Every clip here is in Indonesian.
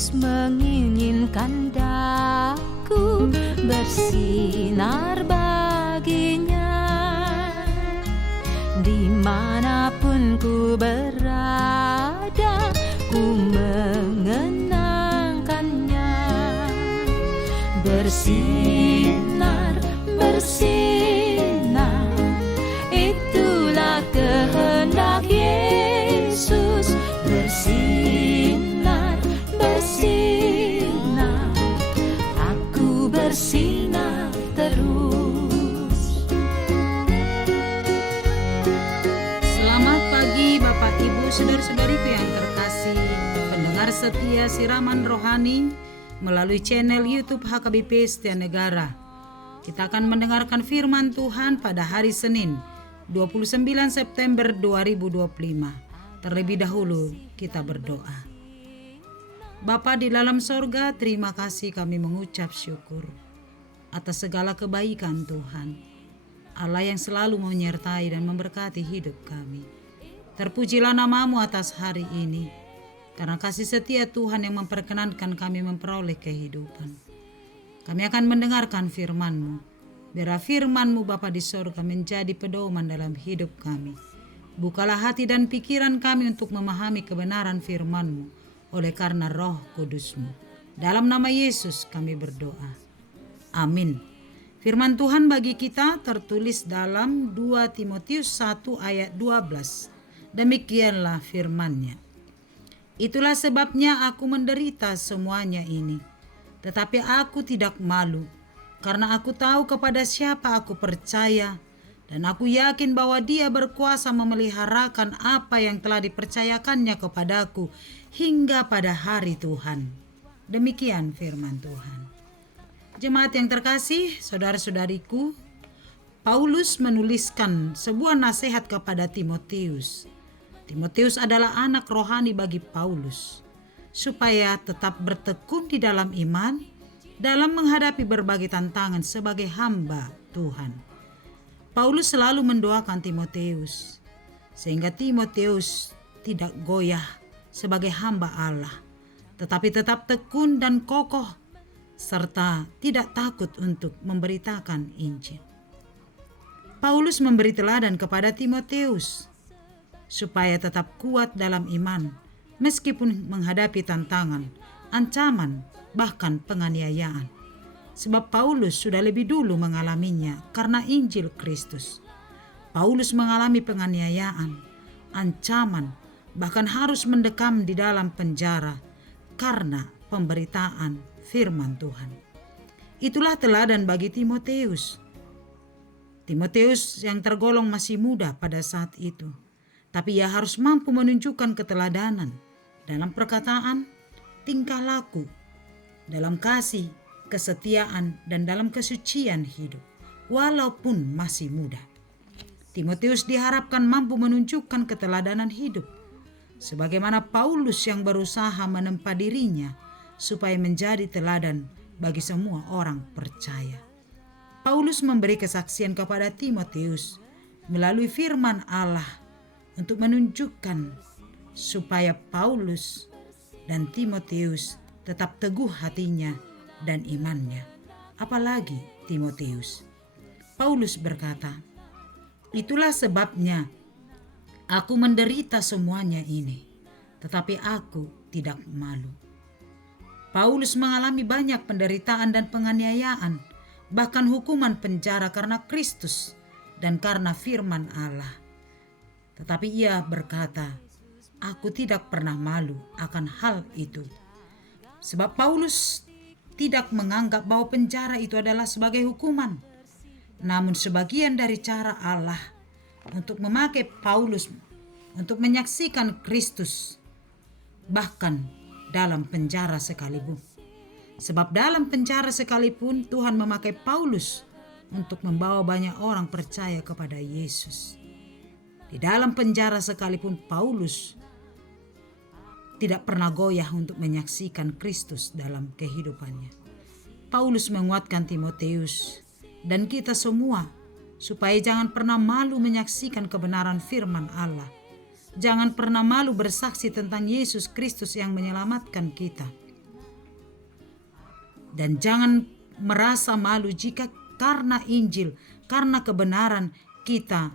Yesus menginginkan daku bersinar baginya. Dimanapun ku berada, ku mengenangkannya. Bersinar, bersinar, itulah kehendak Yesus. Bersinar, bersinar, aku bersinar terus. Selamat pagi Bapak Ibu, saudara-saudariku yang terkasih, pendengar setia siraman rohani melalui channel YouTube HKBP Setia Negara. Kita akan mendengarkan firman Tuhan pada hari Senin 29 September 2025. Terlebih dahulu kita berdoa. Bapa di dalam sorga, terima kasih kami mengucap syukur atas segala kebaikan Tuhan, Allah yang selalu menyertai dan memberkati hidup kami. Terpujilah namamu atas hari ini, karena kasih setia Tuhan yang memperkenankan kami memperoleh kehidupan. Kami akan mendengarkan firman-Mu. Biarlah firman-Mu Bapa di sorga menjadi pedoman dalam hidup kami. Bukalah hati dan pikiran kami untuk memahami kebenaran firman-Mu oleh karena Roh Kudus-Mu. Dalam nama Yesus kami berdoa. Amin. Firman Tuhan bagi kita tertulis dalam 2 Timotius 1 ayat 12. Demikianlah firman-Nya. Itulah sebabnya aku menderita semuanya ini, tetapi aku tidak malu, karena aku tahu kepada siapa aku percaya, dan aku yakin bahwa Dia berkuasa memeliharakan apa yang telah dipercayakannya kepadaku hingga pada hari Tuhan. Demikian firman Tuhan. Jemaat yang terkasih, saudara-saudariku, Paulus menuliskan sebuah nasihat kepada Timotius. Timotius adalah anak rohani bagi Paulus, supaya tetap bertekun di dalam iman dalam menghadapi berbagai tantangan sebagai hamba Tuhan. Paulus selalu mendoakan Timotius, sehingga Timotius tidak goyah sebagai hamba Allah, tetapi tetap tekun dan kokoh, serta tidak takut untuk memberitakan Injil. Paulus memberi teladan kepada Timotius, supaya tetap kuat dalam iman, meskipun menghadapi tantangan, ancaman, bahkan penganiayaan. Sebab Paulus sudah lebih dulu mengalaminya karena Injil Kristus. Paulus mengalami penganiayaan, ancaman, bahkan harus mendekam di dalam penjara karena pemberitaan firman Tuhan. Itulah teladan bagi Timotius. Timotius yang tergolong masih muda pada saat itu, tapi ia harus mampu menunjukkan keteladanan dalam perkataan, tingkah laku, dalam kasih, kesetiaan, dan dalam kesucian hidup, walaupun masih muda. Timotius diharapkan mampu menunjukkan keteladanan hidup, sebagaimana Paulus yang berusaha menempa dirinya supaya menjadi teladan bagi semua orang percaya. Paulus memberi kesaksian kepada Timotius melalui firman Allah untuk menunjukkan supaya Paulus dan Timotius tetap teguh hatinya dan imannya. Apalagi Timotius. Paulus berkata, itulah sebabnya aku menderita semuanya ini, tetapi aku tidak malu. Paulus mengalami banyak penderitaan dan penganiayaan, bahkan hukuman penjara karena Kristus dan karena firman Allah. Tetapi ia berkata, aku tidak pernah malu akan hal itu. Sebab Paulus tidak menganggap bahwa penjara itu adalah sebagai hukuman, namun sebagian dari cara Allah untuk memakai Paulus untuk menyaksikan Kristus, bahkan dalam penjara sekalipun. Sebab dalam penjara sekalipun Tuhan memakai Paulus untuk membawa banyak orang percaya kepada Yesus. Di dalam penjara sekalipun Paulus tidak pernah goyah untuk menyaksikan Kristus dalam kehidupannya. Paulus menguatkan Timotius dan kita semua supaya jangan pernah malu menyaksikan kebenaran firman Allah. Jangan pernah malu bersaksi tentang Yesus Kristus yang menyelamatkan kita. Dan jangan merasa malu jika karena Injil, karena kebenaran kita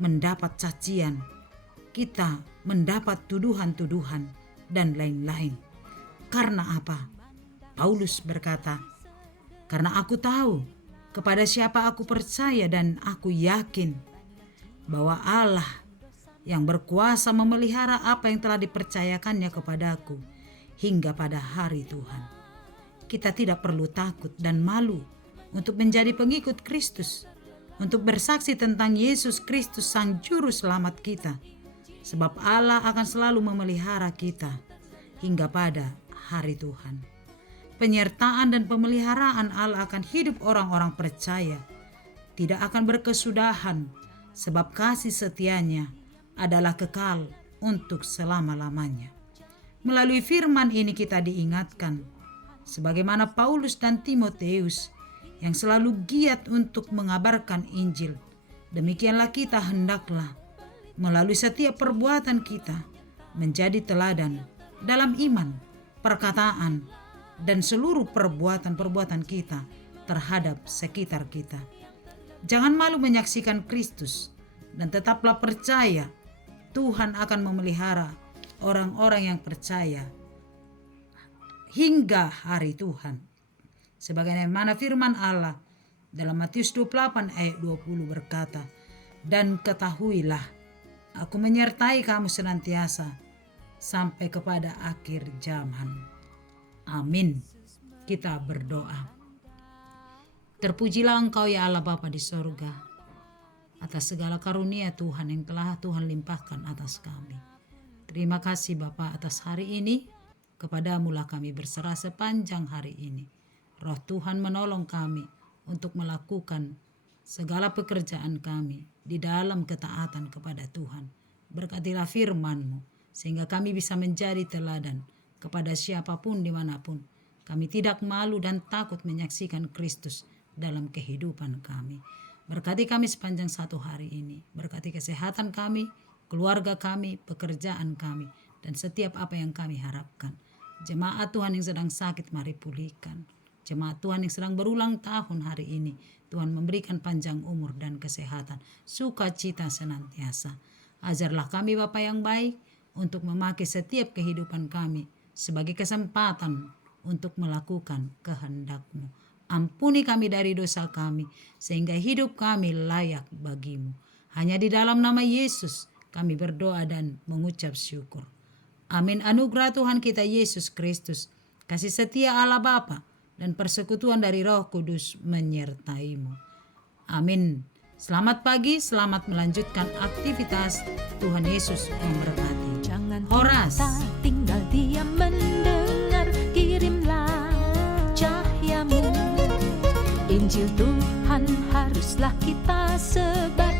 mendapat cacian, kita mendapat tuduhan-tuduhan dan lain-lain. Karena apa? Paulus berkata, "Karena aku tahu kepada siapa aku percaya dan aku yakin bahwa Allah yang berkuasa memelihara apa yang telah dipercayakannya kepadaku hingga pada hari Tuhan." Kita tidak perlu takut dan malu untuk menjadi pengikut Kristus, untuk bersaksi tentang Yesus Kristus Sang Juru Selamat kita, sebab Allah akan selalu memelihara kita hingga pada hari Tuhan. Penyertaan dan pemeliharaan Allah akan hidup orang-orang percaya tidak akan berkesudahan, sebab kasih setianya adalah kekal untuk selama-lamanya. Melalui firman ini kita diingatkan, sebagaimana Paulus dan Timoteus yang selalu giat untuk mengabarkan Injil, demikianlah kita hendaklah melalui setiap perbuatan kita menjadi teladan dalam iman, perkataan, dan seluruh perbuatan-perbuatan kita terhadap sekitar kita. Jangan malu menyaksikan Kristus dan tetaplah percaya Tuhan akan memelihara orang-orang yang percaya hingga hari Tuhan. Sebagaimana firman Allah dalam Matius 28 ayat 20 berkata, "Dan ketahuilah, aku menyertai kamu senantiasa sampai kepada akhir zaman." Amin. Kita berdoa. Terpujilah Engkau ya Allah Bapa di sorga, atas segala karunia Tuhan yang telah Tuhan limpahkan atas kami. Terima kasih Bapa atas hari ini. Kepadamulah kami berserah sepanjang hari ini. Roh Tuhan menolong kami untuk melakukan segala pekerjaan kami di dalam ketaatan kepada Tuhan. Berkatilah firman-Mu sehingga kami bisa menjadi teladan kepada siapapun dimanapun. Kami tidak malu dan takut menyaksikan Kristus dalam kehidupan kami. Berkati kami sepanjang satu hari ini. Berkati kesehatan kami, keluarga kami, pekerjaan kami, dan setiap apa yang kami harapkan. Jemaat Tuhan yang sedang sakit, mari pulihkan. Jemaat Tuhan yang sedang berulang tahun hari ini, Tuhan memberikan panjang umur dan kesehatan, sukacita senantiasa. Ajarlah kami Bapa yang baik untuk memakai setiap kehidupan kami sebagai kesempatan untuk melakukan kehendak-Mu. Ampuni kami dari dosa kami, sehingga hidup kami layak bagi-Mu. Hanya di dalam nama Yesus kami berdoa dan mengucap syukur. Amin. Anugerah Tuhan kita Yesus Kristus, kasih setia Allah Bapa, dan persekutuan dari Roh Kudus menyertai-Mu. Amin. Selamat pagi, selamat melanjutkan aktivitas. Tuhan Yesus memberkati. Jangan Horas. kita tinggal diam mendengar, kirimlah cahaya-Mu. Injil Tuhan haruslah kita sebar.